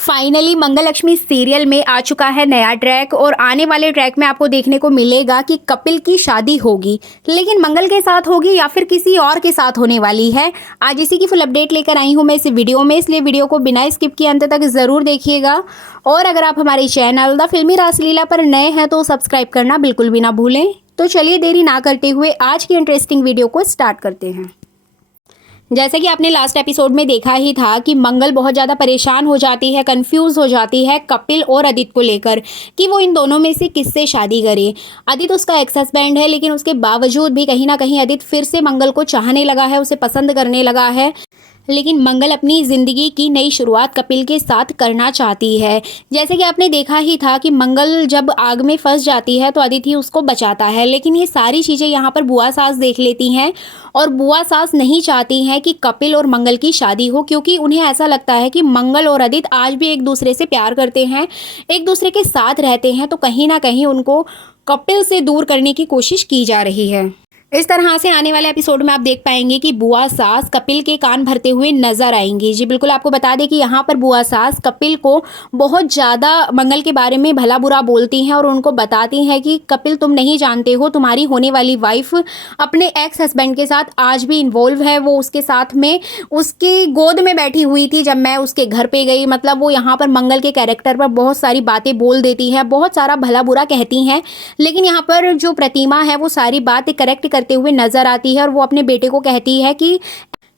Finally मंगलक्ष्मी serial में आ चुका है नया ट्रैक और आने वाले ट्रैक में आपको देखने को मिलेगा कि कपिल की शादी होगी, लेकिन मंगल के साथ होगी या फिर किसी और के साथ होने वाली है। आज इसी की फुल अपडेट लेकर आई हूं मैं इस वीडियो में, इसलिए वीडियो को बिना स्किप किए अंत तक ज़रूर देखिएगा। और अगर आप हमारे चैनल द फिल्मी रासलीला पर नए हैं तो सब्सक्राइब करना बिल्कुल भी ना भूलें। तो चलिए देरी ना करते हुए आज की इंटरेस्टिंग वीडियो को स्टार्ट करते हैं। जैसा कि आपने लास्ट एपिसोड में देखा ही था कि मंगल बहुत ज़्यादा परेशान हो जाती है, कंफ्यूज हो जाती है कपिल और आदित्य को लेकर कि वो इन दोनों में से किससे शादी करे। आदित्य उसका एक्स हस्बैंड है, लेकिन उसके बावजूद भी कहीं ना कहीं आदित्य फिर से मंगल को चाहने लगा है, उसे पसंद करने लगा है। लेकिन मंगल अपनी ज़िंदगी की नई शुरुआत कपिल के साथ करना चाहती है। जैसे कि आपने देखा ही था कि मंगल जब आग में फंस जाती है तो अदिति उसको बचाता है, लेकिन ये सारी चीज़ें यहाँ पर बुआ सास देख लेती हैं और बुआ सास नहीं चाहती हैं कि कपिल और मंगल की शादी हो, क्योंकि उन्हें ऐसा लगता है कि मंगल और आदित्य आज भी एक दूसरे से प्यार करते हैं, एक दूसरे के साथ रहते हैं, तो कहीं ना कहीं उनको कपिल से दूर करने की कोशिश की जा रही है। इस तरह से आने वाले एपिसोड में आप देख पाएंगे कि बुआ सास कपिल के कान भरते हुए नजर आएंगी। जी बिल्कुल, आपको बता दें कि यहाँ पर बुआ सास कपिल को बहुत ज़्यादा मंगल के बारे में भला बुरा बोलती हैं और उनको बताती हैं कि कपिल तुम नहीं जानते हो, तुम्हारी होने वाली वाइफ अपने एक्स हस्बैंड के साथ आज भी इन्वॉल्व है, वो उसके साथ में उसकी गोद में बैठी हुई थी जब मैं उसके घर पे गई। मतलब वो यहाँ पर मंगल के कैरेक्टर पर बहुत सारी बातें बोल देती है, बहुत सारा भला बुरा कहती हैं, लेकिन यहाँ पर जो प्रतिमा है वो सारी बातें करेक्ट करते हुए नजर आती है और वो अपने बेटे को कहती है कि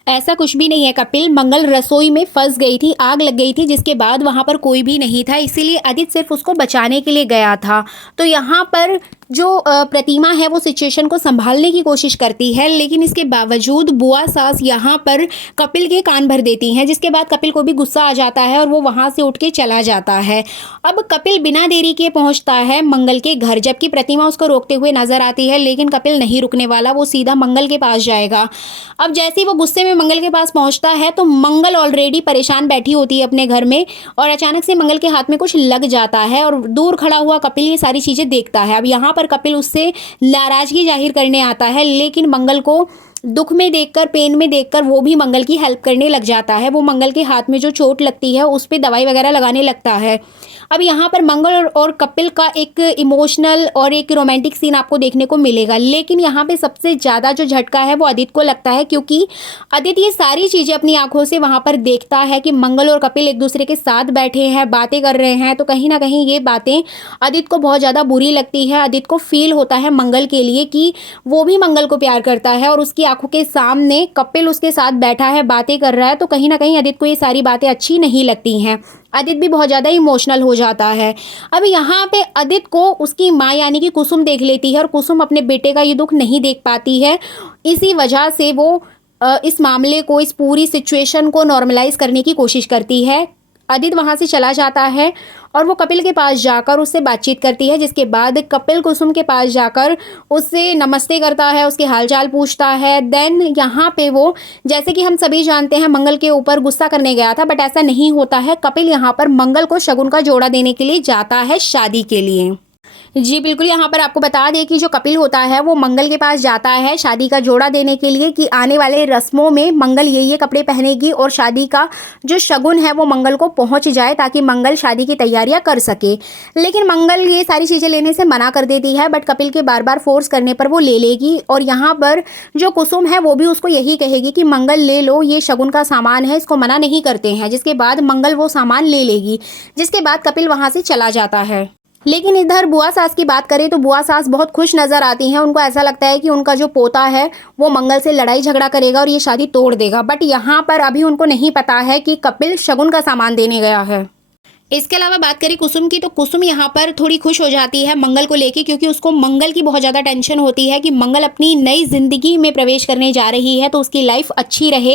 ऐसा कुछ भी नहीं है कपिल, मंगल रसोई में फंस गई थी, आग लग गई थी, जिसके बाद वहां पर कोई भी नहीं था, इसीलिए आदित्य सिर्फ उसको बचाने के लिए गया था। तो यहाँ पर जो प्रतिमा है वो सिचुएशन को संभालने की कोशिश करती है, लेकिन इसके बावजूद बुआ सास यहाँ पर कपिल के कान भर देती हैं, जिसके बाद कपिल को भी गुस्सा आ जाता है और वो वहाँ से उठ के चला जाता है। अब कपिल बिना देरी के पहुँचता है मंगल के घर, जबकि प्रतिमा उसको रोकते हुए नजर आती है, लेकिन कपिल नहीं रुकने वाला, वो सीधा मंगल के पास जाएगा। अब जैसे ही वो गुस्से में मंगल के पास पहुँचता है तो मंगल ऑलरेडी परेशान बैठी होती है अपने घर में और अचानक से मंगल के हाथ में कुछ लग जाता है और दूर खड़ा हुआ कपिल ये सारी चीज़ें देखता है। अब यहाँ पर कपिल उससे नाराजगी जाहिर करने आता है, लेकिन मंगल को दुख में देखकर, पेन में देखकर वो भी मंगल की हेल्प करने लग जाता है। वो मंगल के हाथ में जो चोट लगती है उस पर दवाई वगैरह लगाने लगता है। अब यहाँ पर मंगल और कपिल का एक इमोशनल और एक रोमांटिक सीन आपको देखने को मिलेगा, लेकिन यहाँ पे सबसे ज़्यादा जो झटका है वो आदित्य को लगता है, क्योंकि आदित्य ये सारी चीज़ें अपनी आंखों से वहाँ पर देखता है कि मंगल और कपिल एक दूसरे के साथ बैठे हैं, बातें कर रहे हैं, तो कहीं ना कहीं ये बातें आदित्य को बहुत ज़्यादा बुरी लगती है। आदित्य को फील होता है मंगल के लिए कि वो भी मंगल को प्यार करता है और उसकी आंखों के सामने कपिल उसके साथ बैठा है, बातें कर रहा है, तो कहीं ना कहीं आदित्य को ये सारी बातें अच्छी नहीं लगती हैं। आदित्य भी बहुत ज़्यादा इमोशनल हो जाता है। अब यहाँ पे आदित्य को उसकी माँ यानी कि कुसुम देख लेती है और कुसुम अपने बेटे का ये दुख नहीं देख पाती है, इसी वजह से वो इस मामले को, इस पूरी सिचुएशन को नॉर्मलाइज करने की कोशिश करती है। आदित्य वहाँ से चला जाता है और वो कपिल के पास जाकर उससे बातचीत करती है, जिसके बाद कपिल कुसुम के पास जाकर उससे नमस्ते करता है, उसके हालचाल पूछता है। देन यहाँ पे वो, जैसे कि हम सभी जानते हैं, मंगल के ऊपर गुस्सा करने गया था, बट ऐसा नहीं होता है। कपिल यहाँ पर मंगल को शगुन का जोड़ा देने के लिए जाता है शादी के लिए। जी बिल्कुल, यहाँ पर आपको बता दें कि जो कपिल होता है वो मंगल के पास जाता है शादी का जोड़ा देने के लिए कि आने वाले रस्मों में मंगल ये कपड़े पहनेगी और शादी का जो शगुन है वो मंगल को पहुँच जाए, ताकि मंगल शादी की तैयारियां कर सके। लेकिन मंगल ये सारी चीज़ें लेने से मना कर देती है, बट कपिल के बार बार फोर्स करने पर वो ले लेगी। और यहाँ पर जो कुसुम है वो भी उसको यही कहेगी कि मंगल ले लो, ये शगुन का सामान है, इसको मना नहीं करते हैं, जिसके बाद मंगल वो सामान ले लेगी, जिसके बाद कपिल वहाँ से चला जाता है। लेकिन इधर बुआ सास की बात करें तो बुआ सास बहुत खुश नज़र आती हैं। उनको ऐसा लगता है कि उनका जो पोता है वो मंगल से लड़ाई झगड़ा करेगा और ये शादी तोड़ देगा, बट यहाँ पर अभी उनको नहीं पता है कि कपिल शगुन का सामान देने गया है। इसके अलावा बात करें कुसुम की, तो कुसुम यहाँ पर थोड़ी खुश हो जाती है मंगल को लेके, क्योंकि उसको मंगल की बहुत ज़्यादा टेंशन होती है कि मंगल अपनी नई ज़िंदगी में प्रवेश करने जा रही है तो उसकी लाइफ अच्छी रहे।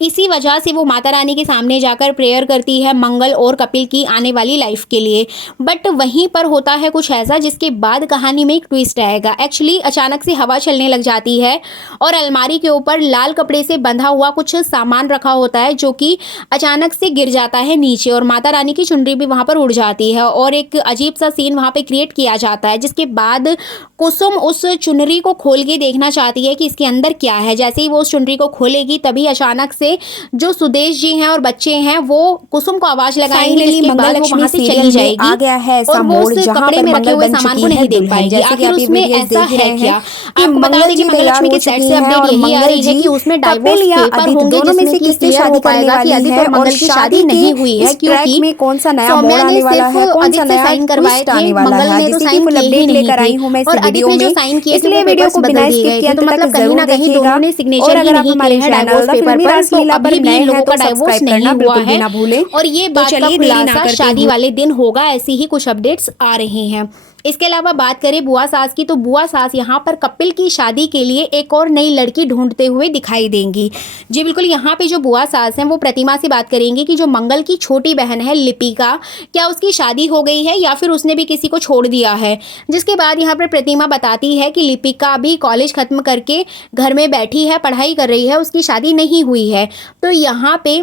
इसी वजह से वो माता रानी के सामने जाकर प्रेयर करती है मंगल और कपिल की आने वाली लाइफ के लिए। बट वहीं पर होता है कुछ ऐसा जिसके बाद कहानी में एक ट्विस्ट आएगा। एक्चुअली अचानक से हवा चलने लग जाती है और अलमारी के ऊपर लाल कपड़े से बंधा हुआ कुछ सामान रखा होता है, जो कि अचानक से गिर जाता है नीचे और माता रानी की चुनरी भी वहाँ पर उड़ जाती है और एक अजीब सा सीन वहाँ पे क्रिएट किया जाता है, जिसके बाद कुसुम उस चुनरी को खोल के देखना चाहती है कि इसके अंदर क्या है। जैसे ही वो उस चुनरी को खोलेगी तभी अचानक से जो सुदेश जी हैं और बच्चे हैं वो कुसुम को आवाज लगाएंगे, जिसके बाद वो वहाँ से चली जाएगी आ गया है और वो उस कपड़े में रखे हुए सामान को नहीं देख पाएगी। आखिर उसमें ऐसा है क्या? आपको बता दें कि मंगलक्ष्मी के सेट से अपडेट यही आ रही है कि उसमें डाइवोर्स पेपर होंगे, जिसमें कि क्लियर हो पाएगा कि आदित्य और मंगल की शादी नहीं हुई है, क्योंकि कौन सा नया मोड़ आने वाला है, कौन सा नया साइन करवाए थे, मंगल ने तो साइन फुल अपडेट लेकर आई हूं मैं इस वीडियो में। साइन किए इसलिए वीडियो को बिना स्किप किए तो मतलब कहीं ना कहीं दोनों ने सिग्नेचर ही नहीं किए हैं डाइवोर्स पेपर पर, तो अभी भी लोगों का डाइवोर्स नहीं हुआ है और ये बात का खुलासा शादी वाले दिन होगा। ऐसी ही कुछ अपडेट्स आ रही हैं। इसके अलावा बात करें बुआ सास की, तो बुआ सास यहाँ पर कपिल की शादी के लिए एक और नई लड़की ढूंढते हुए दिखाई देंगी। जी बिल्कुल, यहाँ पे जो बुआ सास हैं वो प्रतिमा से बात करेंगी कि जो मंगल की छोटी बहन है लिपिका, क्या उसकी शादी हो गई है या फिर उसने भी किसी को छोड़ दिया है। जिसके बाद यहाँ पर प्रतिमा बताती है कि लिपिका अभी कॉलेज खत्म करके घर में बैठी है, पढ़ाई कर रही है, उसकी शादी नहीं हुई है। तो यहाँ पे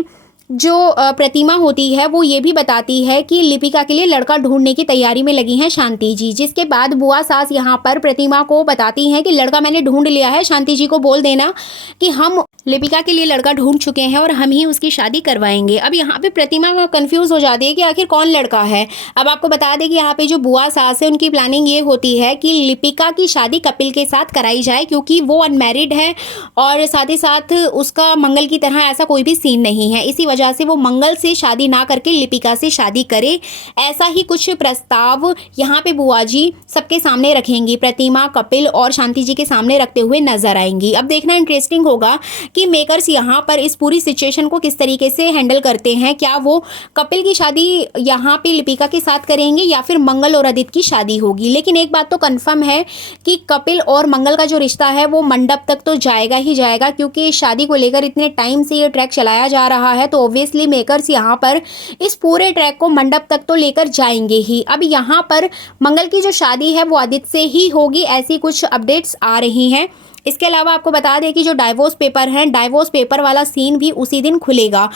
जो प्रतिमा होती है वो ये भी बताती है कि लिपिका के लिए लड़का ढूंढने की तैयारी में लगी हैं शांति जी। जिसके बाद बुआ सास यहाँ पर प्रतिमा को बताती हैं कि लड़का मैंने ढूंढ लिया है, शांति जी को बोल देना कि हम लिपिका के लिए लड़का ढूंढ चुके हैं और हम ही उसकी शादी करवाएंगे। अब यहाँ पे प्रतिमा कंफ्यूज हो जाती है कि आखिर कौन लड़का है। अब आपको बता दें कि यहाँ पे जो बुआ सास है उनकी प्लानिंग ये होती है कि लिपिका की शादी कपिल के साथ कराई जाए, क्योंकि वो अनमैरिड है और साथ ही साथ उसका मंगल की तरह ऐसा कोई भी सीन नहीं है। इसी वजह से वो मंगल से शादी ना करके लिपिका से शादी करे, ऐसा ही कुछ प्रस्ताव यहाँ पे बुआ जी सबके सामने रखेंगी। प्रतिमा, कपिल और शांति जी के सामने रखते हुए नजर आएंगी। अब देखना इंटरेस्टिंग होगा कि मेकर्स यहाँ पर इस पूरी सिचुएशन को किस तरीके से हैंडल करते हैं। क्या वो कपिल की शादी यहाँ पे लिपिका के साथ करेंगे या फिर मंगल और आदित्य की शादी होगी। लेकिन एक बात तो कंफर्म है कि कपिल और मंगल का जो रिश्ता है वो मंडप तक तो जाएगा ही जाएगा, क्योंकि शादी को लेकर इतने टाइम से ये ट्रैक चलाया जा रहा है। तो ऑब्वियसली मेकर्स यहाँ पर इस पूरे ट्रैक को मंडप तक तो लेकर जाएंगे ही। अब यहाँ पर मंगल की जो शादी है वो आदित्य से ही होगी, ऐसी कुछ अपडेट्स आ रही हैं। इसके अलावा आपको बता दें कि जो डाइवोर्स पेपर है, डाइवोर्स पेपर वाला सीन भी उसी दिन खुलेगा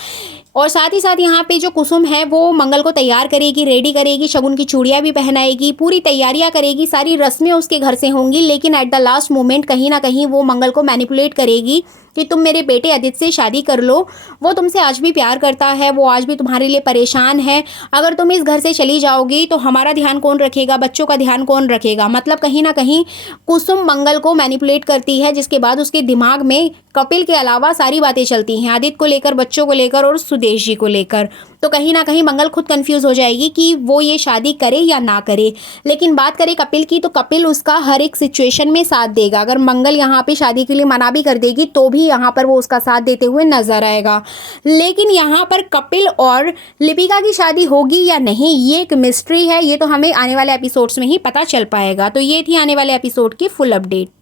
और साथ ही साथ यहाँ पे जो कुसुम है वो मंगल को तैयार करेगी, रेडी करेगी, शगुन की चूड़ियाँ भी पहनाएगी, पूरी तैयारियाँ करेगी, सारी रस्में उसके घर से होंगी। लेकिन एट द लास्ट मोमेंट कहीं ना कहीं वो मंगल को मैनिपुलेट करेगी कि तुम मेरे बेटे आदित्य से शादी कर लो, वो तुमसे आज भी प्यार करता है, वो आज भी तुम्हारे लिए परेशान है। अगर तुम इस घर से चली जाओगी तो हमारा ध्यान कौन रखेगा, बच्चों का ध्यान कौन रखेगा। मतलब कहीं ना कहीं कुसुम मंगल को मैनिपुलेट करती है, जिसके बाद उसके दिमाग में कपिल के अलावा सारी बातें चलती हैं, आदित्य को लेकर, बच्चों को लेकर और सुदेश जी को लेकर। तो कहीं ना कहीं मंगल खुद कंफ्यूज हो जाएगी कि वो ये शादी करे या ना करे। लेकिन बात करें कपिल की, तो कपिल उसका हर एक सिचुएशन में साथ देगा। अगर मंगल यहाँ पे शादी के लिए मना भी कर देगी तो भी यहाँ पर वो उसका साथ देते हुए नजर आएगा। लेकिन यहाँ पर कपिल और लिपिका की शादी होगी या नहीं, ये एक मिस्ट्री है। ये तो हमें आने वाले एपिसोड्स में ही पता चल पाएगा। तो ये थी आने वाले एपिसोड की फुल अपडेट।